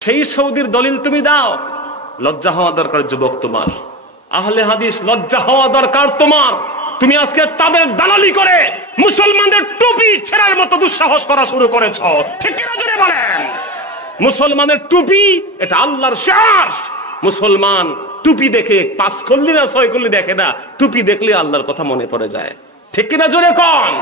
সেই সৌদির দলিল তুমি দাও। লজ্জা হওয়া দরকার যুবক তোমার, আহলে হাদিস লজ্জা হওয়া দরকার তোমার। তুমি আজকে তাদের দালালি করে মুসলমানদের টুপি ছেঁড়ার মতো দুঃসাহস করা শুরু করেছ, ঠিক কিনা জোরে বলেন? মুসলমানের টুপি এটা আল্লাহর শাস। মুসলমান টুপি দেখে 5 কল্লি না 6 কল্লি দেখে না, টুপি দেখলে আল্লাহর কথা মনে পড়ে যায়, ঠিক কিনা জোরে কন?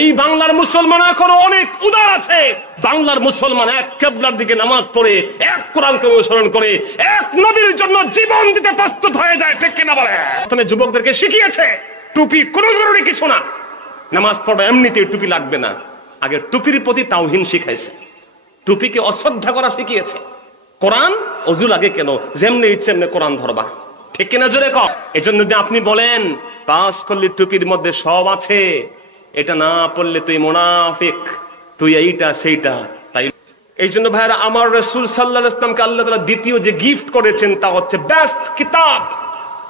এই বাংলার মুসলমান এখনো অনেক উদার আছে। বাংলার মুসলমান এক কিবলার দিকে নামাজ পড়ে, এক কোরআনকে অনুসরণ করে, এক নবীর জন্য জীবন দিতে প্রস্তুত হয়ে যায়, ঠিক কিনা বলে? তুমি যুবকদেরকে শিখিয়েছে টুপি কোনো জরুরি কিছু না, নামাজ পড়বে এমনিতে টুপি লাগবে না। আগে টুপির প্রতি তাওহীন শিখাইছে, টুপিকে অশ্রদ্ধা করা শিখিয়েছে। কোরআন ওযু লাগে কেন? যেমনি ইচ্ছে এমনি কোরআন ধরবা, ঠিক কিনা জোরে কর? এজন্য যদি আপনি বলেন 5 কল্লি টুপির মধ্যে সব আছে, এটা না পড়লে তুই মুনাফিক, তুই এইটা সেইটা। তাই এই জন্য ভাইরা, আমার রাসূল সাল্লাল্লাহু আলাইহি ওয়াসাল্লামকে আল্লাহ তাআলা দ্বিতীয় যে গিফট করেছেন তা হচ্ছে বেস্ট কিতাব,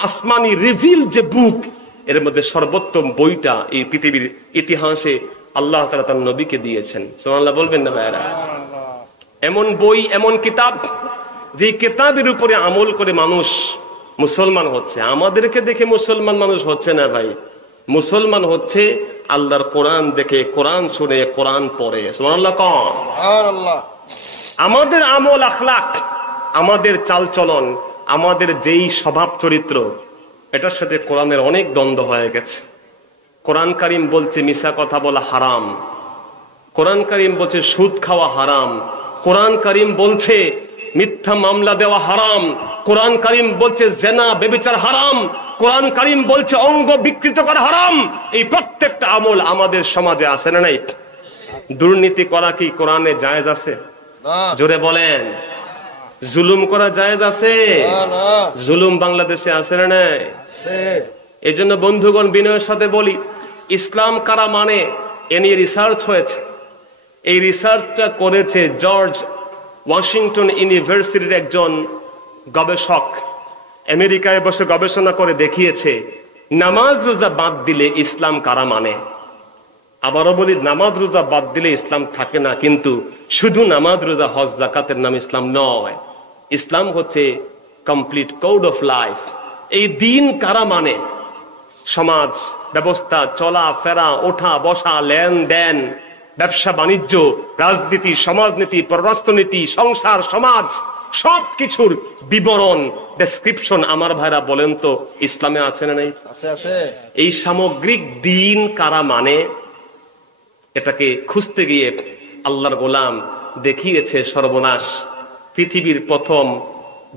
আসমানি রিভিল যে বুক, এর মধ্যে সর্বোত্তম বইটা এই পৃথিবীর ইতিহাসে আল্লাহ তাআলা তার নবীকে দিয়েছেন। সুবহানাল্লাহ বলবেন না ভাইরা? এমন বই, এমন কিতাব, যে কিতাবের উপরে আমল করে মানুষ মুসলমান হচ্ছে। আমাদেরকে দেখে মুসলমান মানুষ হচ্ছে না ভাই, মুসলমান হচ্ছে আল্লাহর কোরআন দেখে, কোরআন শুনে, কোরআন পড়ে। সুবহানাল্লাহ কোন? সুবহানাল্লাহ। আমাদের আমল আখলাক, আমাদের চালচলন, আমাদের যেই স্বভাব চরিত্র, এটার সাথে কোরআনের অনেক দ্বন্দ্ব হয়ে গেছে। কোরআন কারীম বলছে মিছা কথা বলা হারাম, কোরআন কারীম বলছে সুদ খাওয়া হারাম, কোরআন কারীম বলছে মিথ্যা মামলা দেওয়া হারাম, কোরআন কারীম বলছে জেনা ব্যভিচার হারাম, কোরআন কারীম বলছে অঙ্গ বিকৃত করা হারাম। এই প্রত্যেকটা আমল আমাদের সমাজে আছে না নাই? দুর্নীতি করা কি কোরআনে জায়েজ আছে? জোরে বলেন। জুলুম করা জায়েজ আছে? জুলুম বাংলাদেশে আছে না নাই? এই জন্য বন্ধুগণ, বিনয়ের সাথে বলি, ইসলাম কারা মানে এ নিয়ে রিসার্চ হয়েছে। এই রিসার্চটা করেছে জর্জ ওয়াশিংটন ইউনিভার্সিটির একজন গবেষক। আমেরিকায় বসে গবেষণা করে দেখিয়েছে নামাজ রোজা বাদ দিলে ইসলাম কারা মানে। আবারও বলি, নামাজ রোজা বাদ দিলে ইসলাম থাকে না, কিন্তু শুধু নামাজ রোজা হজ যাকাতের নাম ইসলাম নয়। ইসলাম হচ্ছে কমপ্লিট কোড অফ লাইফ। এই দিন কারা মানে? সমাজ ব্যবস্থা, চলা ফেরা, ওঠা বসা, লেনদেন, ব্যবসা বাণিজ্য, রাজনীতি, সমাজনীতি, পররাষ্ট্রনীতি, সংসার, সমাজ, সবকিছুর বিবরণ, ডেসক্রিপশন আমার ভাইরা বলেন তো ইসলামে আছে না নাই? আছে। এই সামগ্রিক দিন কারা মানে, এটাকে খুঁজতে গিয়ে আল্লাহর গোলাম দেখিয়েছে সর্বনাশ। পৃথিবীর প্রথম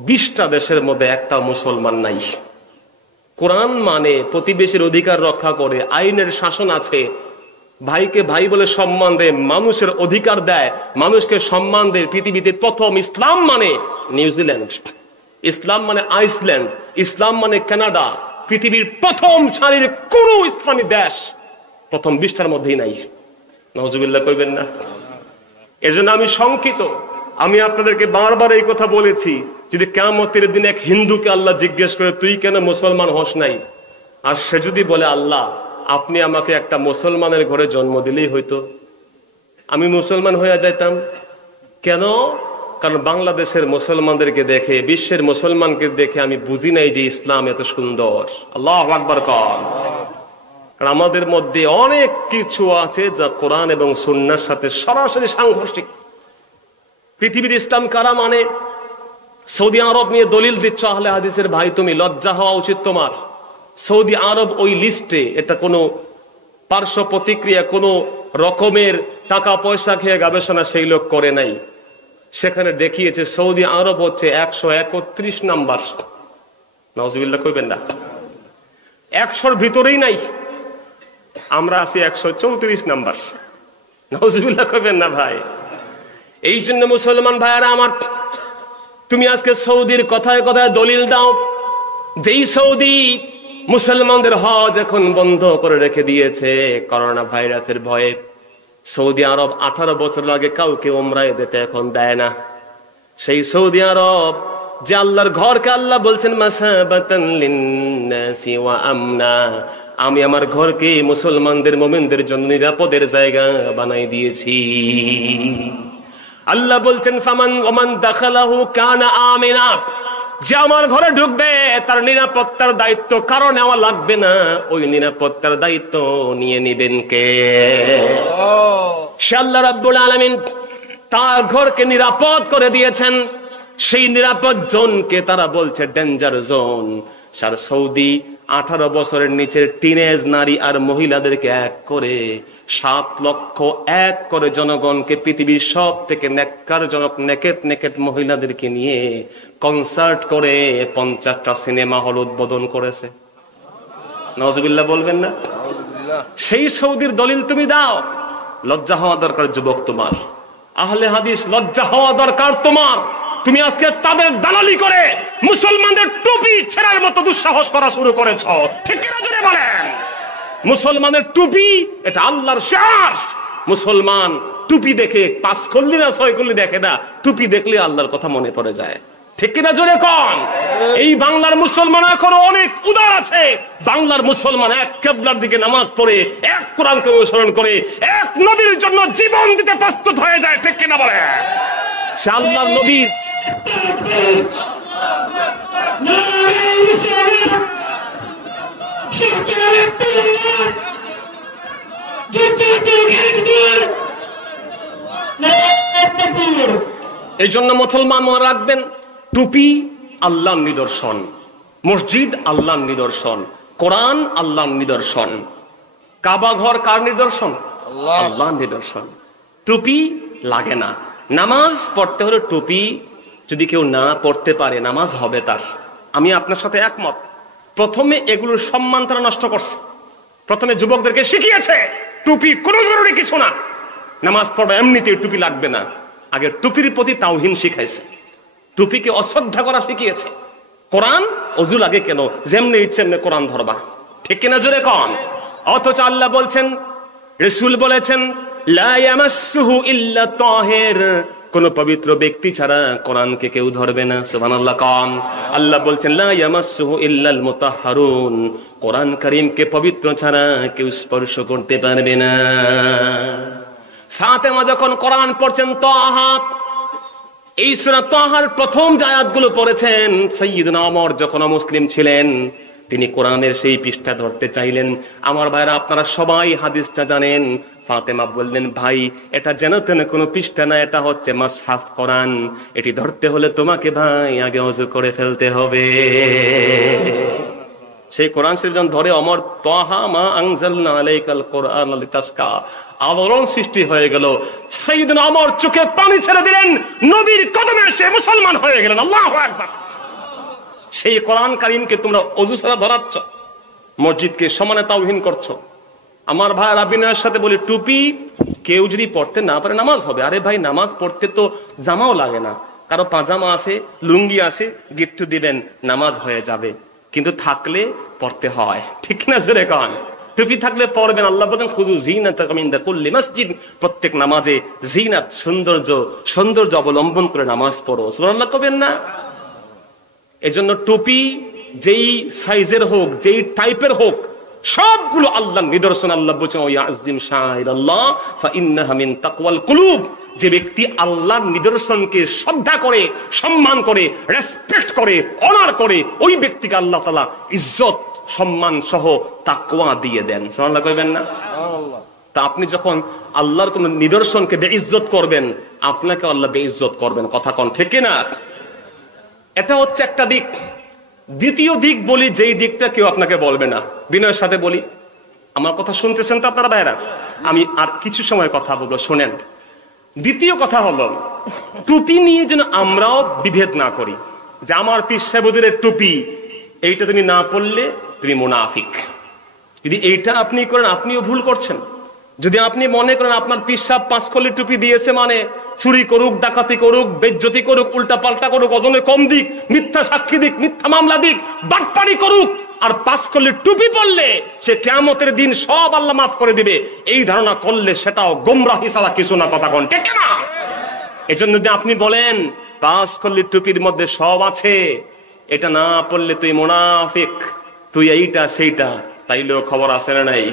20টা দেশের মধ্যে একটা মুসলমান নাই। কোরআন মানে প্রতিবেশীর অধিকার রক্ষা করে, আইনের শাসন আছে, ভাইকে ভাই বলে সম্মান দেয়, মানুষের অধিকার দেয়, মানুষকে সম্মান দেয়। পৃথিবীতে প্রথম ইসলাম মানে নিউজিল্যান্ড, ইসলাম মানে আইসল্যান্ড, ইসলাম মানে কানাডা। পৃথিবীর প্রথম সারির কোন ইসলামী দেশ প্রথম 20টার মধ্যেই নাই। নাউজুবিল্লাহ কইবেন না? এজন্য আমি শঙ্কিত। আমি আপনাদেরকে বারবার এই কথা বলেছি, যদি কিয়ামতের দিন এক হিন্দুকে আল্লাহ জিজ্ঞেস করে তুই কেন মুসলমান হস নাই, আর সে যদি বলে আল্লাহ আপনি আমাকে একটা মুসলমানের ঘরে জন্ম দিলেই হইতো, আমি মুসলমান হয়ে যাইতাম। কেন? কারণ বাংলাদেশের মুসলমানদেরকে দেখে, বিশ্বের মুসলমানকে দেখে আমি বুঝি নাই যে ইসলাম এত সুন্দর। আল্লাহু আকবার কর। কারণ আমাদের মধ্যে অনেক কিছু আছে যা কোরআন এবং সুন্নাহর সাথে সরাসরি সাংঘর্ষিক। পৃথিবীর ইসলাম কারা মানে? সৌদি আরব নিয়ে দলিল দিচ্ছ আহলে হাদিসের ভাই, তুমি লজ্জা হওয়া উচিত তোমার। সৌদি আরব ওই লিস্টে, এটা কোনো পার্শ্ব প্রতিক্রিয়া, কোনো রকমের টাকা পয়সা খেয়ে গবেষণা সেই লোক করে নাই। সেখানে দেখিয়েছে সৌদি আরব হচ্ছে 131 নাম্বার। নাউজুবিল্লাহ কইবেন না? 100-র ভিতরেই নাই, আমরা আছি 134 নাম্বার। নাউজুবিল্লাহ কইবেন না ভাই? এই জন্য মুসলমান ভাইয়ারা আমার, তুমি আজকে সৌদির কথায় কথায় দলিল দাও। যেই সৌদি মুসলমানদের হজ এখন বন্ধ করে রেখে দিয়েছে করোনা ভাইরাসের ভয়ে, সৌদি আরব 18 বছর আগে কাউকে উমরায় যেতে এখন দেয় না। সেই সৌদি আরব যে আল্লাহর ঘরকে আল্লাহ বলছেন মাসাবাতান লিন্নাসি ওয়া আমনা, আমি আমার ঘরকে মুসলমানদের মুমিনদের জন্য নিরাপদের জায়গা বানাই দিয়েছি। আল্লাহ বলছেন ফামান ওমান দাখালাহু কানা আমিনা, যে আমার ঘরে ঢুকবে তার নিরাপত্তার দায়িত্ব কারো নেওয়া লাগবে না, ওই নিরাপত্তার দায়িত্ব নিয়ে নেবেন কে? সে আল্লাহ রাব্বুল আলামিন তার ঘরকে নিরাপদ করে দিয়েছেন। সেই নিরাপদ জোনকে তারা বলছে ডেঞ্জার জোন। সার সৌদি 18 বছরের নিচের টিনেজ নারী আর মহিলাদেরকে এক করে 7 লক্ষ এক করে জনগণকে পৃথিবীর সব থেকে নেককারজনক নেকেট মহিলাদেরকে নিয়ে কনসার্ট করে 50টা সিনেমা হল উদ্বোধন করেছে। নাউজুবিল্লাহ বলবেন না? সেই সৌদির দলিল তুমি দাও। লজ্জা হওয়া দরকার যুবক তোমার, আহলে হাদিস লজ্জা হওয়া দরকার তোমার। তুমি আজকে তাদের দালালি করে মুসলমানদের টুপি ছেড়ার মতো দুঃসাহস করা শুরু করেছ, ঠিক কিনা জোরে বলেন? মুসলমানের টুপি এটা আল্লাহর শাস। মুসলমান টুপি দেখে 5 কল্লি না 6 কল্লি দেখে না, টুপি দেখলে আল্লাহর কথা মনে পড়ে যায়, ঠিক কিনা জোরে কোন? এই বাংলার মুসলমান এখনো অনেক উদার আছে। বাংলার মুসলমান এক কিবলার দিকে নামাজ পড়ে, এক কোরআনকে অনুসরণ করে, এক নবীর জন্য জীবন দিতে প্রস্তুত হয়ে যায়, ঠিক কিনা বলে? সে আল্লাহর নবীর এই জন্য মুসলমান মনে রাখবেন, টুপি আল্লাহর নিদর্শন, মসজিদ আল্লাহর নিদর্শন, কোরআন আল্লাহর নিদর্শন, কাবা ঘর কার নিদর্শন? আল্লাহর নিদর্শন। টুপি লাগে না। নামাজ পড়তে হলে টুপি যদি কেউ না পড়তে পারে নামাজ হবে তার। আমি আপনার সাথে একমত। প্রথমে এগুলোর সম্মান তারা নষ্ট করছে। প্রথমে যুবকদেরকে শিখিয়েছে টুপি কোনো জরুরি কিছু না, নামাজ পড়বে এমনিতে টুপি লাগবে না। আগে টুপির প্রতি তাওহীন শিখাইছে, টুপিকে অশ্রদ্ধা করা শিখিয়েছে। কোরআন ওযু লাগে কেন? যেমনি ইচ্ছে এমনি কোরআন ধরবা, ঠিক কিনা জোরে কোন? অথচ আল্লাহ বলছেন, রাসূল বলেছেন লা ইয়ামাসসুহু ইল্লা তাহির, কোন পবিত্র ব্যক্তি ছাড়া কোরআনকে কেউ ধরবে না। সুবহানাল্লাহ কোন? আল্লাহ বলছেন লা ইয়ামাসসুহু ইল্লাল মুতাহহারুন, কোরআন কারীমকে পবিত্র ছাড়া কেউ স্পর্শ করতে পারবে না। ফাতেমা যখন কোরআন পড়ছেন তাহা, এই সূরা তাহার প্রথম যে আয়াতগুলো পড়েছেন, সাইয়্যিদনা ওমর যখন মুসলিম ছিলেন তিনি কোরআনের সেই পৃষ্ঠা ধরতে চাইলেন। আমার ভাইরা আপনারা সবাই হাদিসটা জানেন। ফাতেমা বললেন, ভাই এটা যেন তেন কোনো পৃষ্ঠা না, এটা হচ্ছে মাসহাফ কোরআন, এটি ধরতে হলে তোমাকে ভাই আগে ওযু করে ফেলতে হবে। সেই কোরআন শরীফ যখন ধরে ওমর, তাহা মা আনজালনা আলাইকাল কোরআন লিতাশকা, আবরণ সৃষ্টি হয়ে গেল। সাইয়্যিদনা ওমর চোখে পানি ছেড়ে দিলেন, নবীর কদমে এসে মুসলমান হয়ে গেলেন। আল্লাহু আকবার। সেই কোরআন কারীমকে তোমরা ওযু ছাড়া ধরাচ্ছ, মসজিদকে সমানে তাওহীন করছো। আমার ভাইয়েরা বিনয়ের সাথে বলি, টুপি কেউ যদি পড়তে না পারে নামাজ হবে। আরে ভাই নামাজ পড়তে তো জামাও লাগে না, কারো পাজামা আছে, লুঙ্গি আছে, গিফট দিবেন, নামাজ হয়ে যাবে। কিন্তু থাকলে পড়তে হয়, ঠিক না জোরে কোন? টুপি থাকলে পড়বেন। আল্লাহ বলেন খুযু যিনাতাকুম ইনদা কুল্লি মসজিদ, প্রত্যেক নামাজে যিনাত সৌন্দর্য অবলম্বন করে নামাজ পড়ো। সুবহানাল্লাহ কবেন না? এজন্য টুপি যেই সাইজের হোক, যেই টাইপের হোক, সবগুলো আল্লাহর নিদর্শন। আল্লাহ বলেছেন ইয়াযিম শাইরাল্লাহ ফাইন্নাহা মিন তাকওয়াল কুলুব, যে ব্যক্তি আল্লাহর নিদর্শনকে শ্রদ্ধা করে, সম্মান করে, রেসপেক্ট করে, অনার করে, ওই ব্যক্তিকে আল্লাহ তাআলা ইজ্জত সম্মান সহ তাকওয়া দিয়ে দেন। সুবহানাল্লাহ কইবেন না? সুবহানাল্লাহ। তা আপনি যখন আল্লাহর কোন নিদর্শনকে বেইজ্জত করবেন, আপনাকে আল্লাহ বেইজ্জত করবেন। কথা কোন ঠিক না? এটা হচ্ছে একটা দিক। দ্বিতীয় দিক বলি, যেই দিকটা কেউ আপনাকে বলবে না। বিনয়ের সাথে বলি, আমার কথা শুনতেছেন তো আপনারা ভাইরা? আমি আর কিছু সময় কথা বলবো, শোনেন। দ্বিতীয় কথা হলো, টুপি নিয়ে যেন আমরাও বিভেদ না করি, যে আমার পীর সাহেবদের টুপি এইটা তুমি না পড়লে তুমি মুনাফিক। যদি এইটা আপনি করেন, আপনিও ভুল করছেন। যদি আপনি মনে করেন আপনার পীর সাহেব 5 কলি টুপি দিয়েছে মানে চুরি করুক, ডাকাতি করুক, বেজ্জতি করুক, উল্টা পাল্টা করুক, ওজনে কম দিক, মিথ্যা সাক্ষী দিক, মিথ্যা মামলা দিক, বাটপাড়ি করুক, আর 5 কলি টুপি পড়লে সে কিয়ামতের দিন সব আল্লাহ মাফ করে দিবে, এই ধারণা করলে সেটাও গোমরাহি ছাড়া কিছু না। কথা কোন ঠিক না? এজন্য যদি আপনি বলেন 5 কলি টুপির মধ্যে সব আছে, এটা না পড়লে তুই মুনাফিক, তুই এইটা সেইটা, তাইলেও খবর আছে না নাই?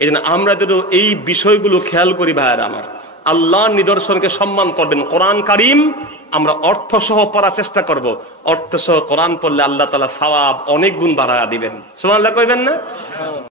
এই জন্য আমরা যদি এই বিষয়গুলো খেয়াল করি ভাইয়েরা আমার, আল্লাহর নিদর্শনকে সম্মান করবেন। কোরআন কারীম আমরা অর্থ সহ পড়ার চেষ্টা করব। অর্থ সহ কোরআন পড়লে আল্লাহ তাআলা সওয়াব অনেক গুণ বাড়ায়া দিবেন। সুবহানাল্লাহ কইবেন না?